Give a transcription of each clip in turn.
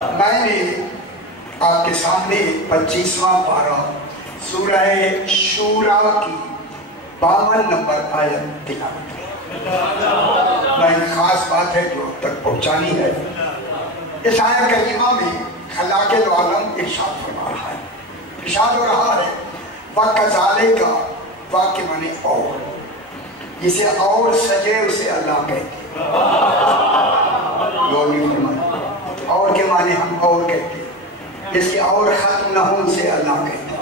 میں نے آپ کے سامنے 25واں پارہ سورہ شورا کی 52 نمبر آیت تلاوت کی۔ میں ایک خاص بات ہے جو اب تک پہنچانی ہے۔ اس آیت کریمہ میں خلاق العالم ارشاد فرما رہا ہے، ارشاد ہو رہا ہے وَكَذَلِكَ واقع معنی اور، جسے اور سجے اسے اللہ کہتے ہیں۔ اور کے معنی ہم اور کہتے ہیں، جس کے اور ختم نہ ہو اسے اللہ کہتے ہیں۔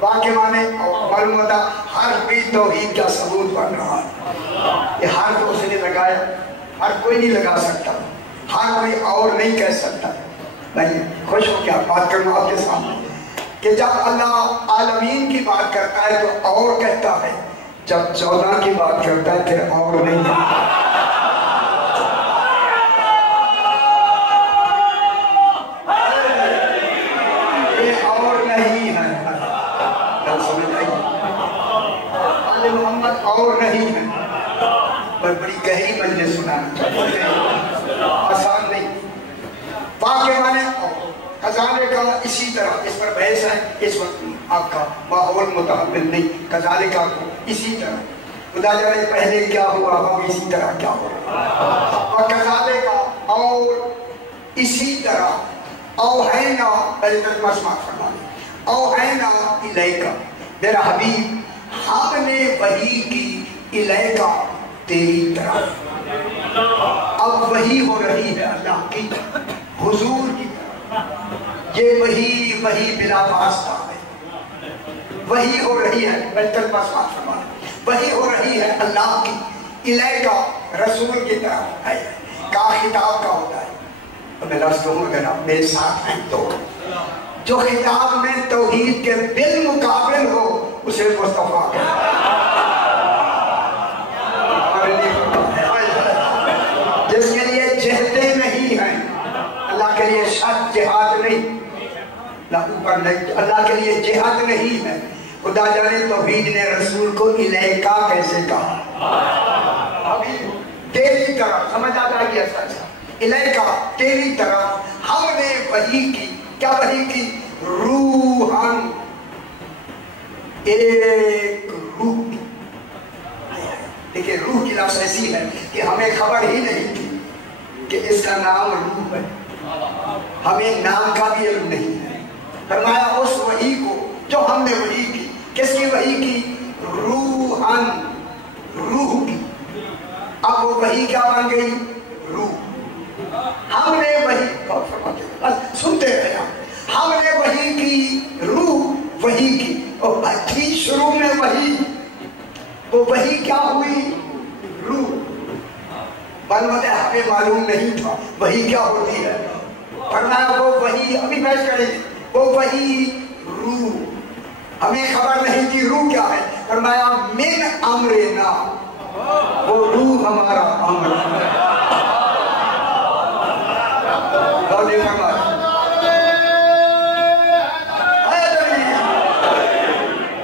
واقع معنی معلوم ہوتا ہر بھی توحید کا ثبوت بن رہا ہے۔ یہ ہر کو اس نے لگایا، ہر کوئی نہیں لگا سکتا، ہر کوئی اور نہیں کہہ سکتا۔ میں خوش ہوں کیا بات کروں آپ کے سامنے کہ جب اللہ عالمین کی بات کرتا ہے تو اور کہتا ہے، جب 14 کی بات کرتا ہے پھر اور نہیں کہتا۔ یہ اور نہیں ہے، سمجھ آئی؟ محمد اور نہیں ہے، پر بڑی گہری مجلس سنانا چاہتے ہیں، آسان نہیں۔ واقع معنی خزانے کا اسی طرح، اس پر بحث ہے، اس وقت آپ کا ماحول متحمل نہیں۔ خزانے کا اسی طرح خدا جانے پہلے کیا ہوا، اب اسی طرح کیا ہوا۔ اور خزانے کا اور اسی طرح اوحینا، پہلے ترجمہ سماعت فرما لیں، اوحینا الیکا، میرا حبیب ہم نے وحی کی الیکا تیری طرف۔ اب وحی ہو رہی ہے اللہ کی حضور کی طرف، یہ وحی بلا واسطہ ہے، وحی ہو رہی ہے، بہتر بات فرمانا، وحی ہو رہی ہے اللہ کی الیکا رسول کی طرف ہے۔ کا خطاب کا ہوتا ہے، تو میں لفظ کہوں اگر آپ میرے ساتھ ہیں تو جو خطاب میں توحید کے بالمقابل ہو اسے مصطفیٰ کہتا ہے۔ جس کے لیے جہدیں نہیں ہیں، اللہ کے لیے شد جہاد نہیں، اللہ کے لیے جہاد نہیں ہے۔ خدا جانے توحید نے رسول کو الیکا کیسے کہا، ابھی تیری طرف، سمجھ آ جائے ایسا الیکا تیری طرف ہم نے وحی کی، کیا وحی کی؟ روحاً، ایک روح کی۔ دیکھیں روح کی لفظ ایسی ہے کہ ہمیں خبر ہی نہیں تھی کہ اس کا نام روح ہے، ہمیں نام کا بھی علم نہیں ہے۔ فرمایا اس وحی کو جو ہم نے وحی کی، کس کی وحی کی؟ روحاً، روح کی۔ اب وہ وحی کیا بن گئی؟ روح۔ ہم نے وحی، سنتے رہے ہم نے وحی کی، روح وحی کی، اور تھی شروع میں وحی، وہ وحی کیا ہوئی؟ روح۔ معلومات ہے ہمیں معلوم نہیں تھا وحی کیا ہوتی ہے۔ فرمایا وہ وحی، ابھی پیش کریں، وہ وحی روح، ہمیں خبر نہیں تھی روح کیا ہے۔ فرمایا من امرنا، وہ روح ہمارا امر ہے۔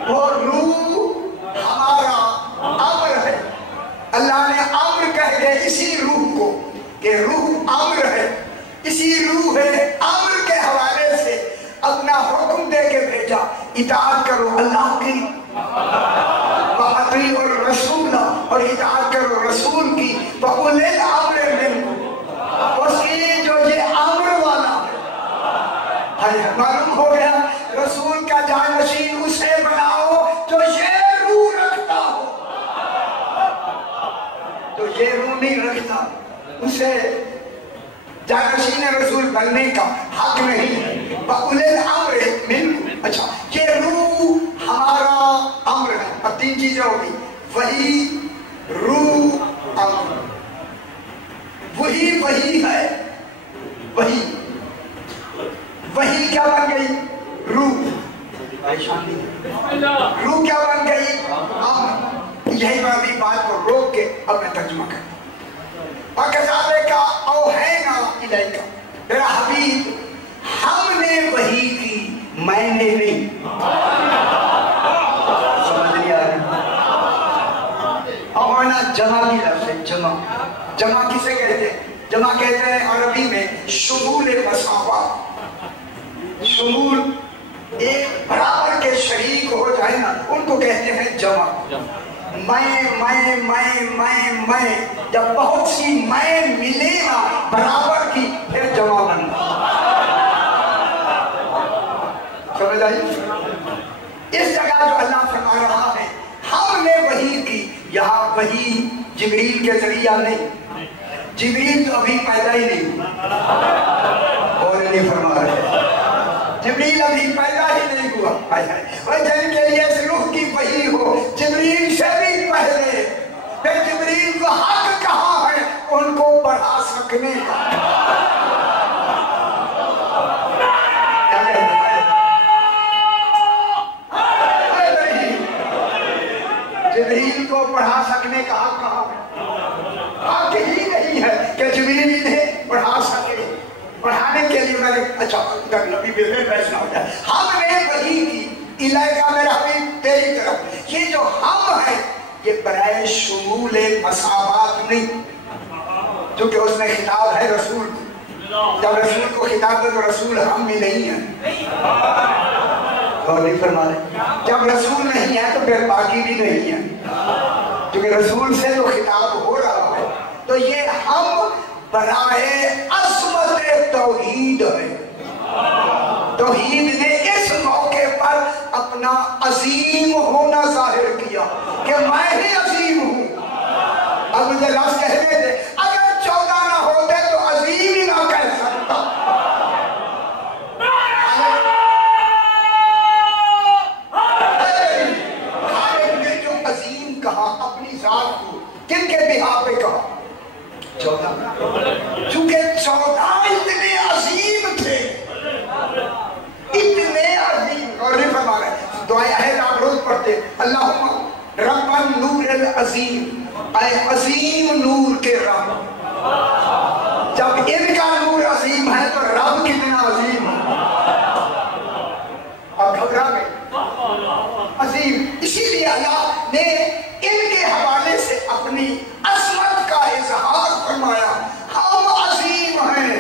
وہ روح ہمارا امر ہے۔ اللہ نے امر کہہ کے اسی روح کو، کہ روح امر ہے، اسی روح امر کے حوالے سے اپنا حکم دے کے بھیجا، اطاعت کرو اللہ کی، وَأَطِیعُوا الرَّسُولَ، اور اطاعت کرو رسول کی، وَأُولِي الْأَمْرِ مِنْکُمْ، اس کی جو یہ امر والا ہے۔ معلوم ہو گیا رسول کا جانشین اسے بناؤ جو یہ روح رکھتا ہو، جو یہ روح نہیں رکھتا اسے جانشین رسول بننے کا حق نہیں ہے۔ وَأُولِي الْأَمْرِ مِنْکُمْ، اچھا یہ روح ہمارا امر ہے۔ اب 3 چیزیں ہوگی، وحی، روح، امر۔ وہی ہے، وحی، وحی کیا بن گئی؟ روح۔ روح کیا بن گئی؟ امر۔ یہی میں ابھی بات کو روک کے اب میں ترجمہ کرتا ہوں۔ وَكَذَلِكَ أَوْحَيْنَا إِلَيْكَ، میرا حبیب ہم نے وحی کی، میں نے نہیں۔ سمجھ لیا ہے؟ اوحینا جمع کی لفظ ہے، جمع کسے کہتے ہیں؟ جمع کہتے ہیں عربی میں شمول مساوا، شمول ایک برابر کے شریک ہو جائے نا ان کو کہتے ہیں جمع۔ میں جب بہت سی میں ملے نا برابر کی پھر جمع بننا۔ سمجھ آئی؟ اس جگہ جو اللہ فرما رہا ہے ہم نے وحی کی، یہاں وحی جبریل کے ذریعہ نہیں، جبریل تو ابھی پیدا ہی نہیں ہوا، اور نہیں فرما رہے جبریل ابھی پیدا ہی نہیں ہوا۔ اور جن کے لیے اس روح کی وحی ہو جبریل سے بھی پہلے، پھر جبریل کو حق کہاں ہے ان کو بڑھا سکنے کا۔ جبریل کو پڑھا سکنے کا حق کہاں ہے؟ حق ہی نہیں ہے کہ جبریل انہیں پڑھا سکے۔ پڑھانے کے لیے میں نے اچھا نبی بے فیصلہ ہو جائے، ہم نے وحی کی الیکا میرا حبیب تیری طرف۔ یہ جو ہم ہیں یہ برائے شمول مساوات نہیں، چونکہ اس میں خطاب ہے رسول کو۔ جب رسول کو خطاب ہے تو رسول ہم بھی نہیں ہیں، اور نہیں فرما رہے جب رسول نہیں ہے تو پھر باقی بھی نہیں ہے، کیونکہ رسول سے جو خطاب ہو رہا ہے تو یہ ہم برائے عظمت توحید ہے۔ توحید نے اس موقع پر اپنا عظیم ہونا ظاہر کیا کہ میں ہی عظیم ہوں۔ اب مجھے لفظ کہنے تھے اگر 14 نہ ہوتے تو عظیم ہی نہ کہہ سکتا۔ کہا اپنی ذات کو کن کے بہا پہ کہا 14، چونکہ 14 اتنے عظیم تھے، اتنے عظیم۔ اور نہیں فرما رہے دعائے اہل آپ روز پڑھتے اللہم رب النور العظیم، اے عظیم نور کے رب۔ جب ان کا نور عظیم ہے تو رب کتنا عظیم ہے؟ اب گھبرا گئے عظیم۔ اسی لیے اللہ نے ان کے حوالے سے اپنی عظمت کا اظہار فرمایا، ہم عظیم ہیں،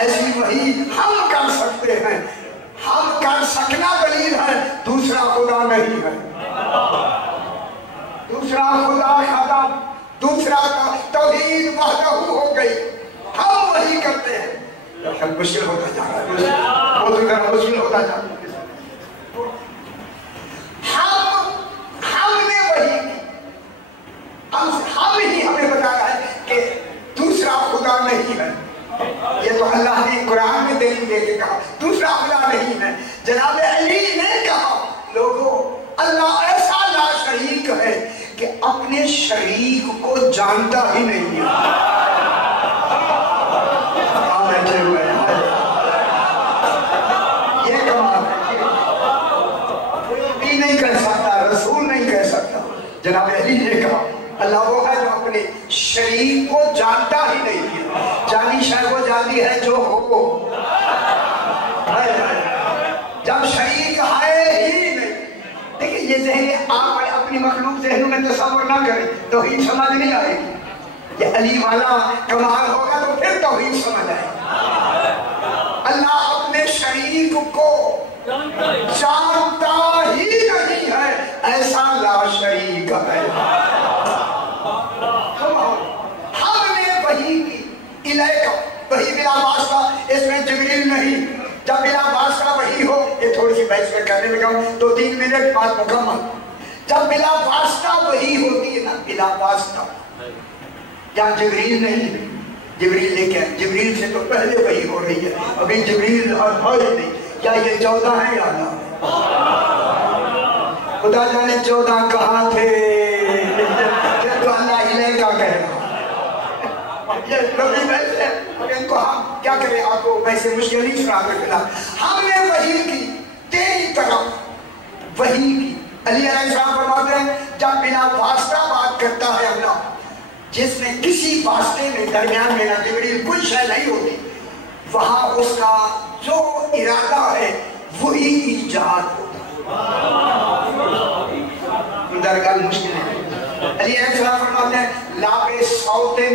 ایسی وحی ہم کر سکتے ہیں۔ ہم کر سکنا دلیل ہے، دوسرا خدا نہیں ہے، دوسرا خدا ختم، دوسرا توحید وحدہ ہو گئی، ہم وہی کرتے ہیں۔ مشکل ہوتا جا رہا ہے، مشکل ہوتا جا رہا ہے۔ ہم نے وہی ہم ہی ہمیں بتا رہا ہے کہ دوسرا خدا نہیں ہے۔ یہ تو اللہ نے قرآن میں دلیل دے کے کہا دوسرا خدا نہیں ہے۔ جناب علی نے کہا لوگوں اللہ ایسا لا شریک ہے کہ اپنے شریک کو جانتا ہی نہیں ہے۔ یہ کمال ہے، کوئی بھی نہیں کہہ سکتا، رسول نہیں کہہ سکتا۔ جناب علی نے کہا اللہ وہ ہے جو اپنے شریک کو جانتا ہی نہیں ہے۔ جانی شاہ وہ جانتی ہے جو ہو، جب شریک ہے ہی نہیں۔ دیکھیں یہ ذہن آپ اپنی مخلوق ذہنوں میں تصور نہ کریں، توحید سمجھ نہیں آئے گی۔ یہ علی والا کمال ہوگا تو پھر توحید سمجھ آئے گی۔ اللہ اپنے شریک کو جانتا ہی نہیں ہے، ایسا لا شریک ہے۔ ہم نے وحی کی الیکا، وحی بلا واسطہ، اس میں جبریل نہیں۔ جب بلا واسطہ وحی ہو، یہ تھوڑی سی بحث میں کہنے لگا 2-3 منٹ بعد مکمل۔ جب بلا واسطہ وحی ہوتی ہے نا، بلا واسطہ، جہاں جبریل نہیں، جبریل نے کیا، جبریل سے تو پہلے وحی ہو رہی ہے، ابھی جبریل اور نہیں، کیا یہ 14 ہے یا نہ؟ خدا جانے 14 کہاں تھے، تو اللہ الیکا کہہ رہا۔ یہ لوگی ویسے ان کو ہم کیا کریں، آپ کو ویسے مشکل نہیں سنا دے فیلحال۔ ہم نے وحی کی تیری طرف، وحی کی۔ علی علیہ السلام فرماتے ہیں جب بلا واسطہ بات کرتا ہے اللہ، جس میں کسی واسطے میں درمیان میں نہ جبریل کوئی شے نہیں ہوتی، وہاں اس کا جو ارادہ ہے وہی ایجاد ہوتا ہے۔ درگاہ مشکل ہے۔ علی علیہ السلام فرماتے ہیں لابے صوتن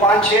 5-6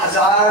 1000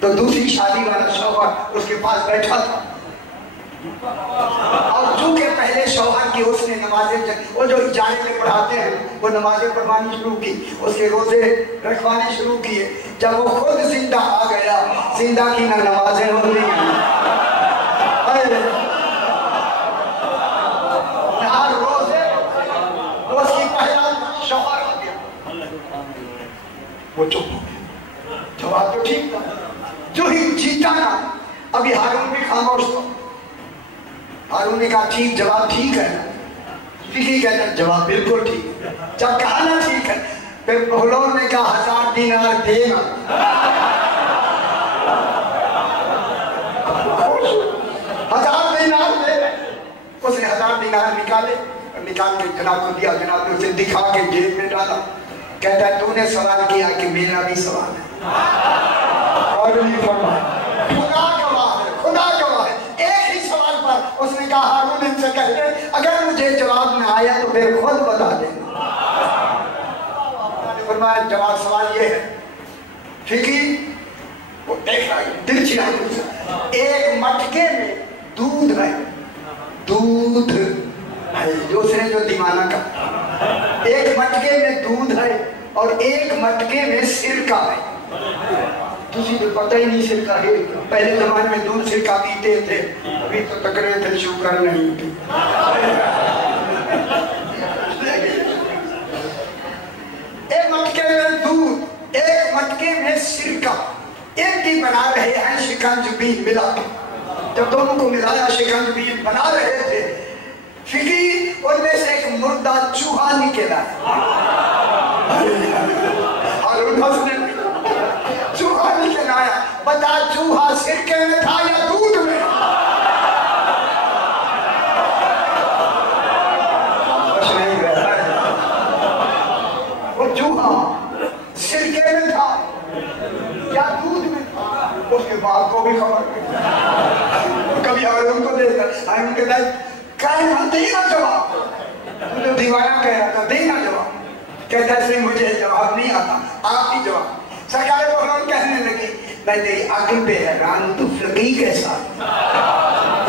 تو دوسری شادی والا شوہر اس کے پاس بیٹھا تھا، اور چونکہ پہلے شوہر کی اس نے نمازیں، وہ جو اجازت میں پڑھاتے ہیں وہ نمازیں پڑھوانی شروع کی، اس کے روزے رکھوانے شروع کیے. جب وہ خود زندہ آ گیا، زندہ کی نہ نمازیں ہوتی ہیں نہ روزے، اس کی پہلا شوہر آ گیا. وہ چپ ہو گیا. جواب تو ٹھیک تھا، جو ہی جیتا نا. ابھی ہارون بھی خاموش تھا. ہارون نے کہا ٹھیک، جواب ٹھیک ہے. فقی کہتا ہے جواب بالکل ٹھیک ہے. جب کہا نا ٹھیک ہے، پھر بہلول نے کہا 1000 دینار دینا. 1000 دینار دے. اس نے 1000 دینار نکالے، نکال کے جناب کو دیا. جناب نے اسے دکھا کے جیب میں ڈالا. کہتا ہے تو نے سوال کیا کہ میرا بھی سوال ہے. اور نہیں فرمایا خدا گواہ ہے، خدا گواہ ہے. ایک ہی سوال پر اس نے کہا ہارون ان سے کہہ دے اگر مجھے جواب نہ آیا تو پھر خود بتا دینا. فرمایا جواب سوال یہ ہے. فقی وہ دیکھ رہا ہے دل چلا. ایک مٹکے میں دودھ ہے، دودھ ہے جو اس نے جو دیوانہ کا. ایک مٹکے میں دودھ ہے اور ایک مٹکے میں سرکہ ہے. تجھے تو پتہ ہی نہیں سرکہ ہے. پہلے زمانے میں دودھ سرکہ پیتے تھے، ابھی تو تکڑے تھے شکر نہیں تھے. ایک مٹکے میں دودھ، ایک مٹکے میں سرکہ. ایک بھی بنا رہے ہیں شکنجبین ملا کے. جب دونوں کو ملایا شکنجبین بنا رہے تھے، فقی ان میں سے ایک مردہ چوہا نکلا. ہارون حسن چوہا نکل آیا. بتا چوہا سرکے میں تھا یا دودھ میں؟ وہ چوہا سرکے میں تھا یا دودھ میں تھا؟ اس کے باپ کو بھی خبر نہیں. کبھی ہارون کو دیکھتا، ہارون کہتا ہے کہنا دینا جواب. تو دیوانہ کہہ رہا تھا دینا جواب. کہتا ہے اس میں مجھے جواب نہیں آتا، آپ ہی جواب. سرکار بہران کہنے لگی میں تیری عقل پہ حیران ہوں. تو فقی کیسا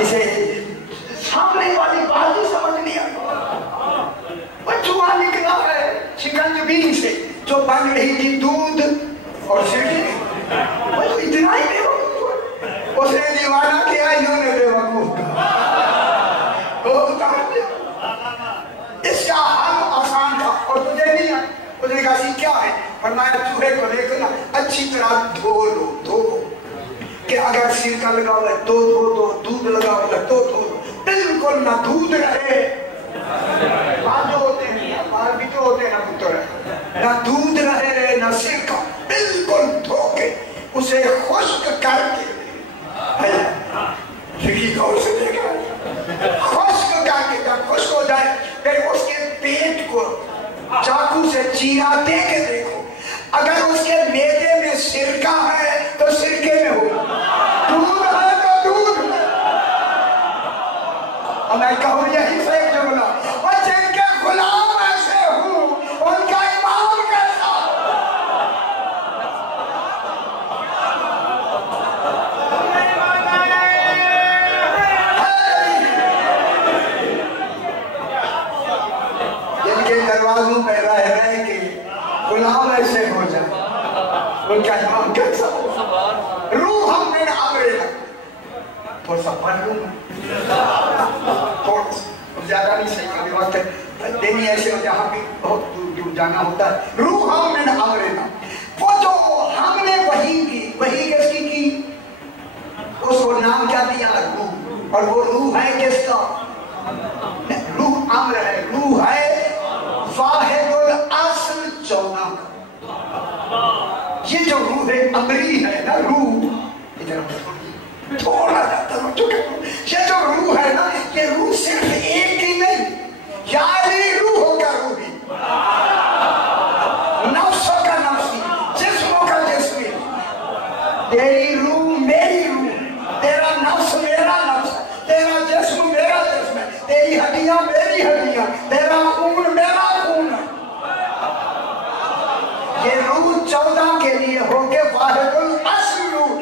اسے سامنے والی بات ہی سمجھ نہیں آئی. وہ چوہا نکلا ہے شکنجبین سے جو بن رہی تھی دودھ اور سرکے. وہ تو اتنا ہی بے وقوف. اس نے دیوانہ کیا، انہوں نے بے وقوف کہا. اس کا حل آسان تھا اور تجھے نہیں ہے. اس نے کہا سی کیا ہے؟ فرمایا چوہے کو لے کر اچھی طرح دھو لو، دھو کہ اگر سرکہ لگا ہوا ہے تو دھو دو، دودھ لگا ہوا ہے تو دھو دو. بالکل نہ دودھ رہے، بات جو ہوتے ہیں بار بھی تو ہوتے ہیں نہ پتر ہے، نہ دودھ رہے نہ سرکہ. بالکل دھو کے اسے خشک کر کے فقی کو اسے دیکھا خشک کر کے جب خشک ہو جائے پھر اس کے پیٹ کو چاقو سے چیرا دے کے دیکھو. اگر اس کے میدے میں سرکہ ہے تو سرکے میں ہو، دودھ ہے تو دودھ میں. اور میں کہوں یہی سے ایک جملہ، اور جن کے غلام ایسے ہوں ان کا امام کیسا. دروازوں پہ رہ رہے کہ غلام ایسے ہو جائے ان کا امام کیسا ہو. روح ہم نے امرنا تھوڑا سا پڑھ لوں تھوڑا سا زیادہ نہیں صحیح کبھی وقت ہے دینی ایسے ہو جہاں بھی بہت دور دور جانا ہوتا ہے. روح ہم نے امرنا، وہ جو ہم نے وحی کی، وحی کس کی اس کو نام کیا دیا؟ روح. اور وہ روح ہے کس کا؟ روح امر ہے، روح ہے واحد الاصل 14 کا. یہ جو روح امری ہے نا، روح تھوڑا سا توجہ کرو. یہ جو روح ہے نا، یہ روح صرف ایک ہی نہیں، یعنی روحوں کا روحی، نفسوں کا نفسی، جسموں کا جسمی. تیری روح میری روح، تیرا نفس میرا نفس، تیرا جسم میرا جسم ہے، تیری ہڈیاں میری ہڈیاں، تیرا خون میرا خون ہے. یہ روح 14 کے لیے ہو کے واحد الاصل روح.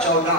14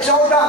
14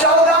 14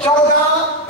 14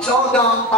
14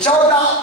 14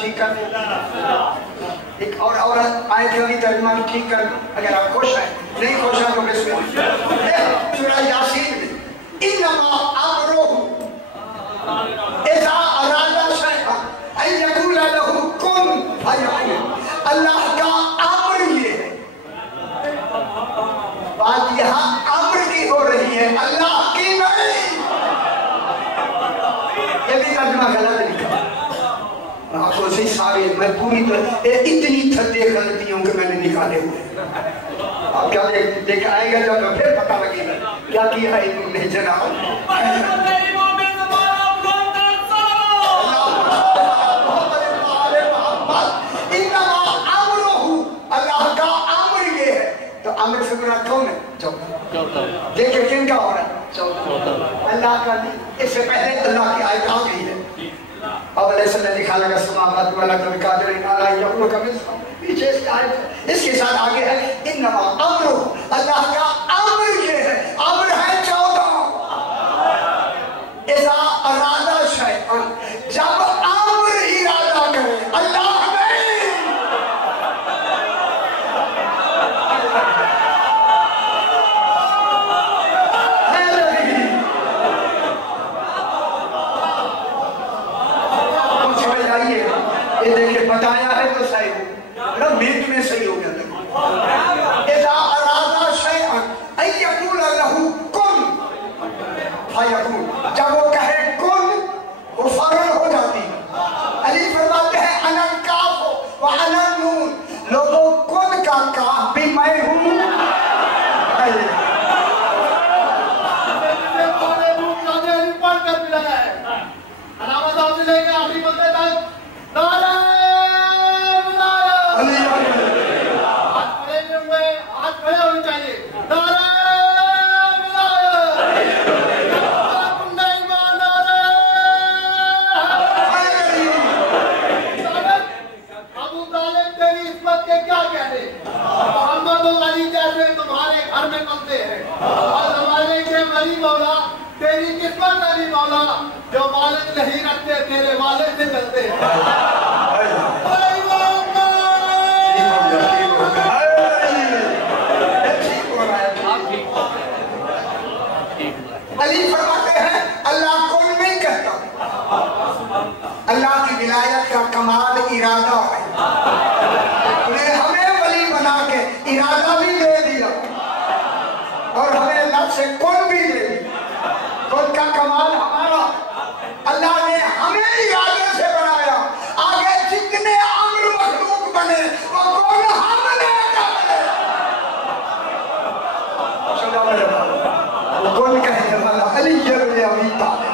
ٹھیک کر دے. ایک اور عورت آیت کی ترجمہ ٹھیک کر دو اگر آپ خوش ہیں. نہیں خوش ہیں تو بسم اللہ. سورہ یاسین میں انما امرہ اذا اراد شیئا ان یقول له کن فیکون. اللہ کا امر یہ ہے. بات یہاں امر کی ہو رہی ہے, اللہ کی نہیں. یہ بھی ترجمہ غلط لکھا. آپ کو صحیح سارے میں پوری طرح اتنی تھدے غلطیوں کے میں نے نکالے ہوئے. آپ کیا دیکھ آئے گا جب پھر پتہ لگے گا کیا کیا ہے انہوں نے جناب. اللہ کا امر یہ ہے. تو امر سے مراد کون ہے؟ چوتھا. دیکھیں کن کا ہو رہا ہے؟ چوتھا. اللہ کا نہیں. اس سے پہلے اللہ کی آیت آ گئی ہے. اب علیہ السلام لکھا لگا سماوات والا کبھی قادر نالا یقول کبھی پیچھے اس کی آیت اس کے ساتھ آگے ہے انما امر. اللہ کا امر یہ ہے. امر ہے 14. اذا ارادہ شیئا جب امر ارادہ کرے اللہ بتایا ہے تو صحیح ہو رب میٹ میں صحیح ہو گیا. اذا ارادہ شیئا ان یقول له کن فیکون. جب وہ کہے کن وہ فوراً ہو جاتی. علی فرماتے ہیں انا الکاف وانا النون. لوگوں کن کا کاف بھی میں ہوں. جو والد نہیں رکھتے تیرے والد سے چلتے ہیں. علی فرماتے ہیں اللہ کون نہیں کہتا. اللہ کی ولایت کا کمال ارادہ ہے. انہیں ہمیں ولی بنا کے ارادہ بھی دے دیا اور ہمیں لفظ سے کون بھی دے دیا. کون کا کمال ہمارا. اللہ نے ہمیں ارادے سے بنایا. آگے جتنے امر مخلوق بنے وہ کون ہم نے کرے. وہ کون کہنے والا علی بن ابی طالب.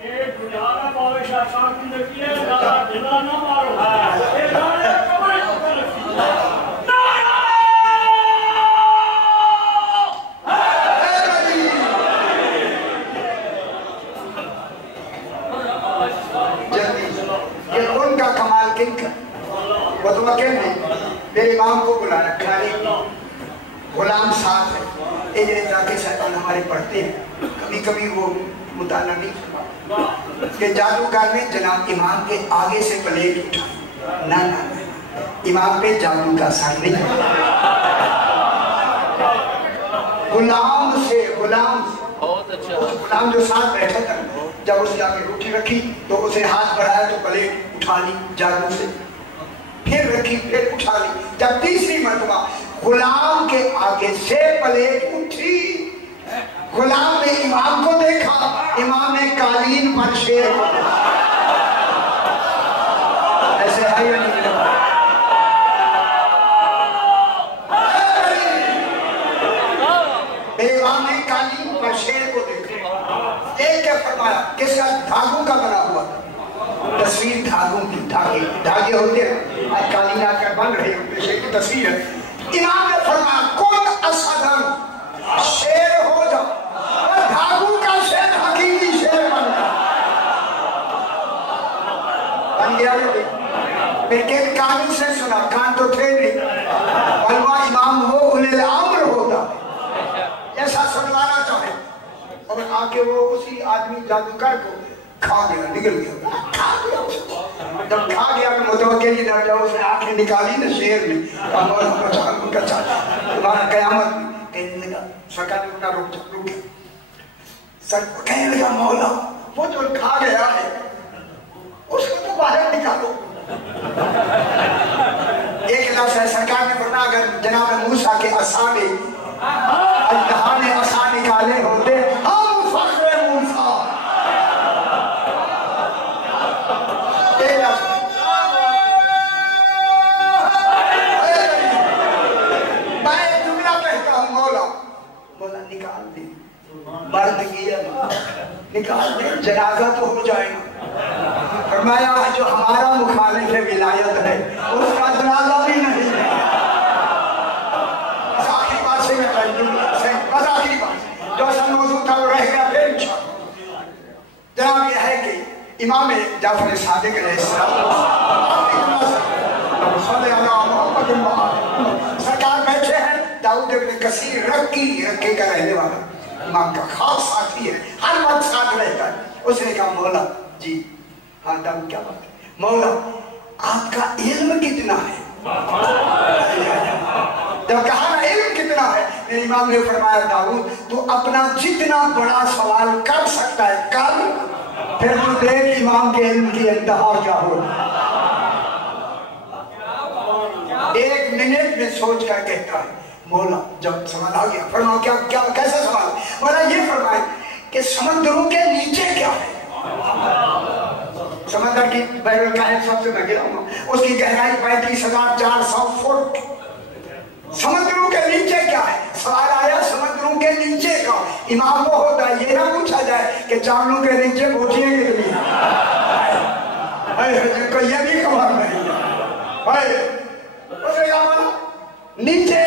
ایک گزارا باوشہ شاہ کی لکی ہے دارا دلا نہ مارو ہے. ایک دارے کمائی کو لکی ہے. وہ تو اکیل نہیں. میرے امام کو بلانا کھانے غلام ساتھ ہے. ایک ذاکر صاحبان ہمارے پڑھتے ہیں. کبھی کبھی وہ مطالعہ نہیں کرتا کہ جادوگر نے جناب امام کے آگے سے پلیٹ اٹھا. نہ امام پہ جادو کا اثر نہیں. غلام سے غلام جو ساتھ بیٹھا تھا جب اس نے آگے روٹی رکھی تو اسے ہاتھ بڑھایا تو پلیٹ اٹھا لی جادو سے. پھر رکھی پھر اٹھا لی. جب تیسری مرتبہ غلام کے آگے سے پلیٹ اٹھی. غلام نے امام کو دیکھا. امام نے قالین پر شیر کو دیکھا. ایسے ہے یا نہیں؟ میرے امام نے قالین پر شیر کو دیکھا. ایک کیا فرمایا کس کا دھاگوں کا بنا ہوا تصویر. دھاگوں کی دھاگے ہوتے ہیں. آج قالین آ کر بن رہے ہیں شیر کی تصویر ہے. امام نے فرمایا کون اسدن شیر ہو جا. دھاگوں کا شیر حقیقی شیر بن گیا. لیکن کان سے سنا. کان تو تھے نہیں. بلوا امام وہ اولے الامر ہوتا جیسا سنوانا چاہے. اور آ کے وہ اسی آدمی جادوگر کو کھا گیا نکل گیا کھا گیا جب کھا گیا تو متوکل کی طرف جاؤ اس نے آنکھیں نکالی نا شیر میں تمہارا قیامت میں کہنے لگا سرکار نے کہا رک گیا سر کہنے لگا مولا وہ جو کھا گیا ہے اس کو تو باہر نکالو ایک لفظ ہے سرکار نے فرمایا اگر جناب موسیٰ کے عصا نے اللہ نے عصا نکالے ہوتے ہم فخر موسیٰ ایک لفظ میں جملہ کہتا ہوں مولا نکال دے مرد کیا نکال دے جنازہ تو ہو جائے گا فرمایا جو ہمارا مخالف ولایت ہے اس کا جنازہ بھی نہیں ہے بس آخری بات سے میں کہہ دوں بس آخری بات جو اصل موضوع تھا وہ رہ گیا پھر انشاءاللہ جناب یہ ہے کہ امام جعفر صادق علیہ السلام سرکار بیٹھے ہیں داؤد ابن کثیر رکی کا رہنے والا امام کا خاص ساتھی ہے ہر وقت ساتھ رہتا ہے اس نے کہا مولا جی ہاں داؤد کیا بات ہے مولا آپ کا علم کتنا ہے جب کہا نا علم کتنا ہے میرے امام نے فرمایا داؤد تو اپنا جتنا بڑا سوال کر سکتا ہے کر پھر تو دیکھ امام کے علم کی انتہا کیا ہو ایک منٹ میں سوچ کر کہتا ہے مولا جب سوال آ گیا فرماؤ کیا کیسا سوال مولا یہ فرمائے کہ سمندروں کے نیچے کیا ہے سمندر کی بحر الکاہل سب سے میں گرا ہوں اس کی گہرائی 35,400 فٹ سمندروں کے نیچے کیا ہے سوال آیا سمندروں کے نیچے کا امام وہ ہوتا ہے یہ نہ پوچھا جائے کہ چاولوں کے نیچے بوٹیاں کتنی کو یہ بھی خبر نہیں اس نے کہا نیچے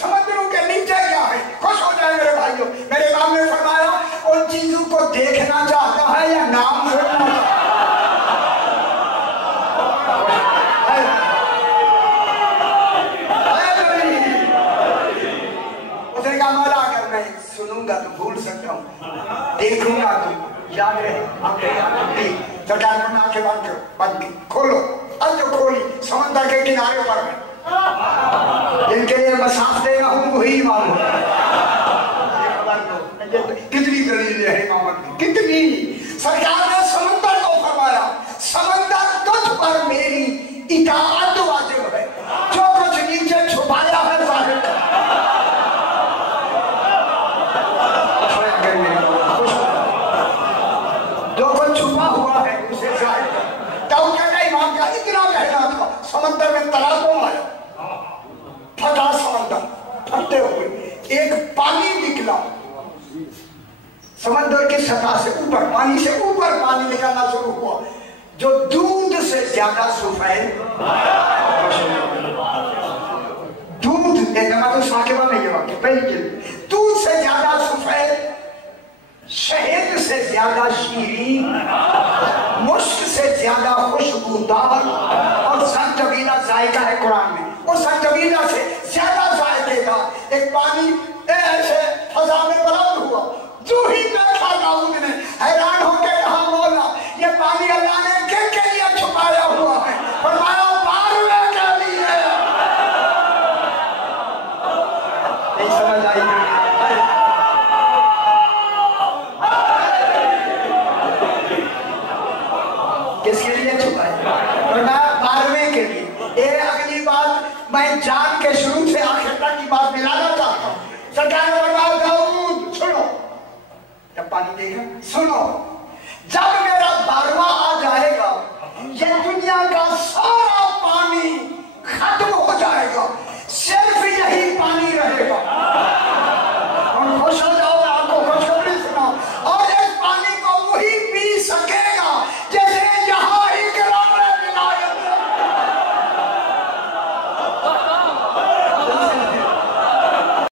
سمندروں کے نیچے کیا ہے خوش ہو جائے میرے بھائیوں میرے امام نے فرمایا ان چیزوں کو دیکھنا چاہتا ہے یا نام سننا اس نے کہا مولا اگر میں سنوں گا تو بھول سکتا ہوں دیکھوں گا تو یاد رہے آنکھیں یاد رکھتی سرکار نے آنکھیں بند کی کھولو اب جو کھولی سمندر کے کنارے پر ہے جن کے لیے مساف دے گا ہوں وہی امام ہو کتنی دلیل ہے امامت کی کتنی سرکار نے سمندر کو فرمایا سمندر تجھ پر میری اطاعت واجب ہے جو کچھ نیچے چھپایا ہے ظاہر کر جو کچھ چھپا ہوا ہے اسے ظاہر کر تو کہنا امام کا اتنا کہنا تھا سمندر میں تلاقوں آیا پھٹا سمندر پھٹے ہوئے ایک پانی نکلا سمندر کی سطح سے اوپر پانی سے اوپر پانی نکلنا شروع ہوا جو دودھ سے زیادہ سفید دودھ دیکھنا تو ساکبہ میں یہ واقع پہلی جلد دودھ سے زیادہ سفید شہد سے زیادہ شیرین مشک سے زیادہ خوشبودار اور سنجبیلا ذائقہ ہے قرآن میں اور سنجبیلا سے زیادہ ذائقے کا ایک پانی ایسے فضا میں بلند ہوا جو ہی دیکھا داؤد نے حیران ہو کے کہا مولا یہ پانی اللہ نے کن کے لیے چھپایا ہوا ہے فرمایا پاروے کے لیے نہیں سمجھ آئی کس کے لیے چھپایا فرمایا پاروے کے لیے اگلی بات میں جان کے شروع سے آخر تک کی بات ملانا چاہتا ہوں سرکار نے فرمایا داؤد سنو جب پانی دیکھا سنو جب میرا بارواں آ جائے گا یہ دنیا کا سارا پانی ختم ہو جائے گا